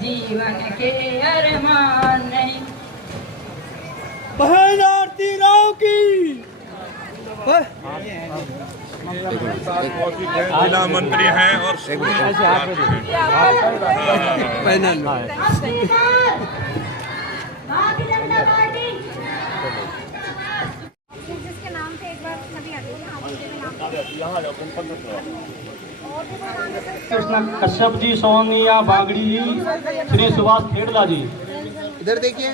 जीवन के अरमान नहीं। बहन आरती राव की जिला मंत्री हैं और जिसके नाम पे एक बार सभी आते कृष्ण कश्यप जी, सोनिया बागड़ी जी, श्री सुभाष खेड़ला जी। इधर देखिए।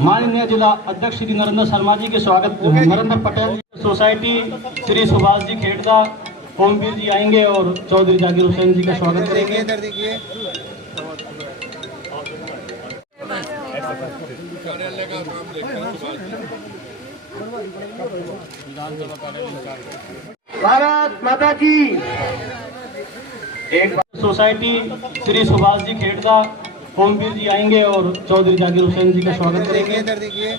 माननीय जिला अध्यक्ष श्री नरेंद्र शर्मा जी के स्वागत, नरेंद्र पटेल सोसाइटी श्री सुभाष जी खेड़ला, ओमवीर जी आएंगे और चौधरी जाकिर हुसैन जी का स्वागत करेंगे। इधर देखिए। भारत माता की। एक सोसाइटी श्री सुभाष जी खेड़ला, ओमवीर जी आएंगे और चौधरी जाकिर हुसैन जी का स्वागत करेंगे। इधर देखिए।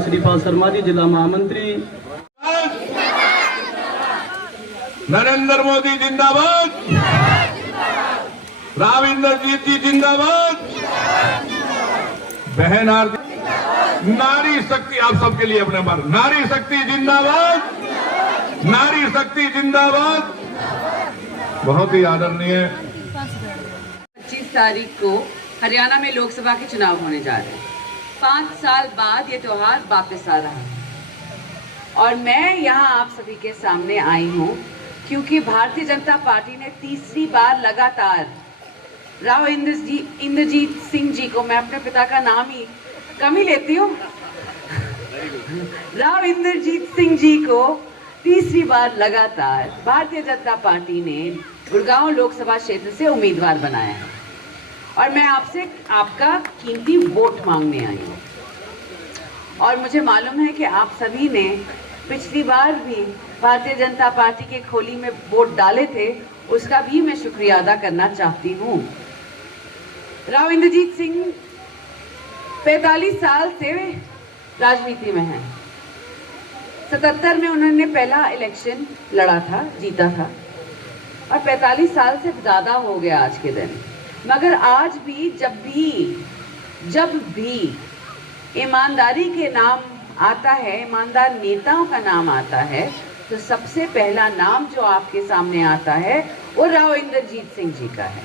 श्रीपाल शर्मा जी, जिला महामंत्री। नरेंद्र मोदी जिंदाबाद, राव इंद्रजीत जी जिंदाबाद, बहन आरती, नारी शक्ति आप सबके लिए अपने बार, नारी शक्ति जिंदाबाद, नारी शक्ति जिंदाबाद। बहुत ही आदरणीय। 25 तारीख को हरियाणा में लोकसभा के चुनाव होने जा रहे हैं। 5 साल बाद ये त्योहार वापस आ रहा है और मैं यहाँ आप सभी के सामने आई हूँ क्योंकि भारतीय जनता पार्टी ने तीसरी बार लगातार राव इंद्रजीत सिंह जी को, मैं अपने पिता का नाम ही कम ही लेती हूँ, राव इंद्रजीत सिंह जी को तीसरी बार लगातार भारतीय जनता पार्टी ने गुड़गांव लोकसभा क्षेत्र से उम्मीदवार बनाया है और मैं आपसे आपका कीमती वोट मांगने आई हूँ। और मुझे मालूम है कि आप सभी ने पिछली बार भी भारतीय जनता पार्टी के खोली में वोट डाले थे, उसका भी मैं शुक्रिया अदा करना चाहती हूँ। राव इंद्रजीत सिंह 45 साल से राजनीति में हैं। 77 में उन्होंने पहला इलेक्शन लड़ा था, जीता था और 45 साल से ज़्यादा हो गया आज के दिन। मगर आज भी जब भी ईमानदारी के नाम आता है, ईमानदार नेताओं का नाम आता है, तो सबसे पहला नाम जो आपके सामने आता है वो राव इंद्रजीत सिंह जी का है।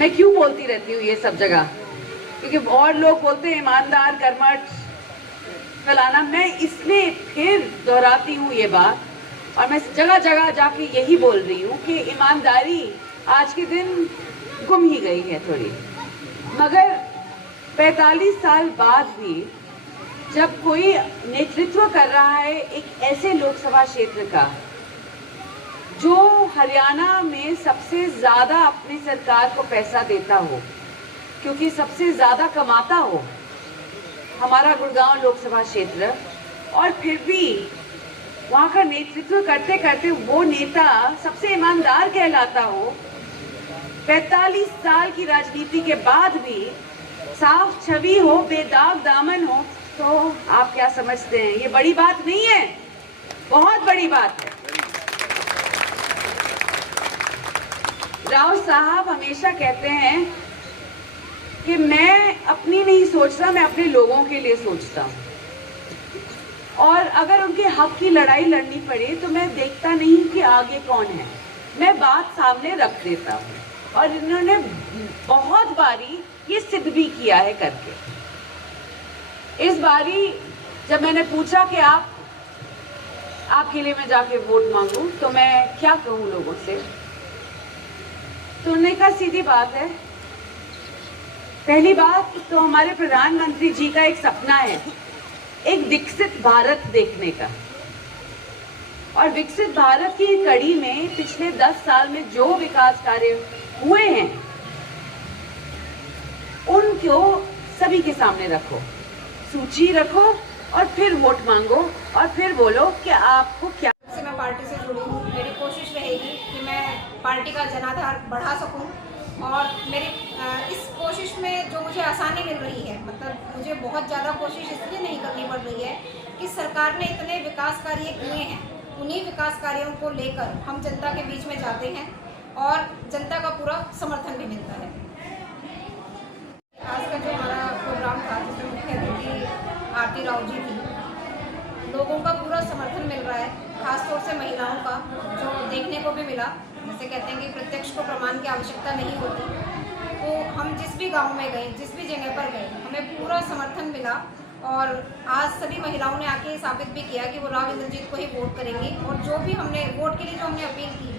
मैं क्यों बोलती रहती हूँ ये सब जगह, क्योंकि और लोग बोलते हैं ईमानदार, कर्मठ, फलाना। मैं इसलिए फिर दोहराती हूँ ये बात और मैं जगह जगह जाके यही बोल रही हूँ कि ईमानदारी आज के दिन गुम ही गई है थोड़ी। मगर 45 साल बाद भी जब कोई नेतृत्व कर रहा है एक ऐसे लोकसभा क्षेत्र का जो हरियाणा में सबसे ज़्यादा अपनी सरकार को पैसा देता हो, क्योंकि सबसे ज़्यादा कमाता हो हमारा गुड़गांव लोकसभा क्षेत्र, और फिर भी वहाँ का नेतृत्व करते करते वो नेता सबसे ईमानदार कहलाता हो, 45 साल की राजनीति के बाद भी साफ छवि हो, बेदाग दामन हो, तो आप क्या समझते हैं? ये बड़ी बात नहीं है, बहुत बड़ी बात है। राव साहब हमेशा कहते हैं कि मैं अपनी नहीं सोचता, मैं अपने लोगों के लिए सोचता हूँ, और अगर उनके हक की लड़ाई लड़नी पड़े तो मैं देखता नहीं कि आगे कौन है, मैं बात सामने रख देता हूँ। और इन्होंने बहुत बारी ये सिद्ध भी किया है करके। इस बारी जब मैंने पूछा कि आपके लिए मैं जाके वोट मांगूं तो मैं क्या कहूँ लोगों से, तो उन्होंने कहा सीधी बात है, पहली बात तो हमारे प्रधानमंत्री जी का एक सपना है एक विकसित भारत देखने का, और विकसित भारत की कड़ी में पिछले 10 साल में जो विकास कार्य हुए हैं उनको सभी के सामने रखो, सूची रखो और फिर वोट मांगो और फिर बोलो कि आपको क्या। मैं पार्टी से जुड़ी हूँ, मेरी कोशिश रहेगी कि मैं पार्टी का जनाधार बढ़ा सकूँ और मेरी इस में जो मुझे आसानी मिल रही है, मतलब मुझे बहुत ज़्यादा कोशिश इसलिए नहीं करनी पड़ रही है कि सरकार ने इतने विकास कार्य किए हैं, उन्हीं विकास कार्यों को लेकर हम जनता के बीच में जाते हैं और जनता का पूरा समर्थन भी मिलता है। आज का जो हमारा प्रोग्राम था जिसमें मुख्य अतिथि आरती राव जी थी, लोगों का पूरा समर्थन मिल रहा है, खासतौर से महिलाओं का, जो देखने को भी मिला। जैसे कहते हैं कि प्रत्यक्ष को प्रमाण की आवश्यकता नहीं होती, तो हम जिस भी गांव में गए, जिस भी जगह पर गए, हमें पूरा समर्थन मिला और आज सभी महिलाओं ने आके साबित भी किया कि वो राव इंद्रजीत को ही वोट करेंगी। और जो भी हमने वोट के लिए जो हमने अपील की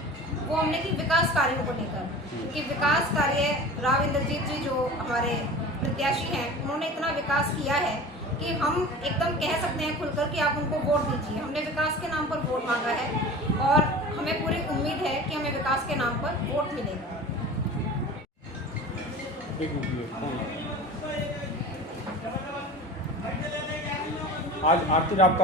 वो हमने की विकास कार्यों को लेकर, क्योंकि विकास कार्य राव इंद्रजीत जी जो हमारे प्रत्याशी हैं उन्होंने इतना विकास किया है कि हम एकदम कह सकते हैं खुलकर कि आप उनको वोट दीजिए। हमने विकास के नाम पर वोट मांगा है और हमें पूरी उम्मीद है कि हमें विकास के नाम पर वोट मिलेगा। आज आरती राव का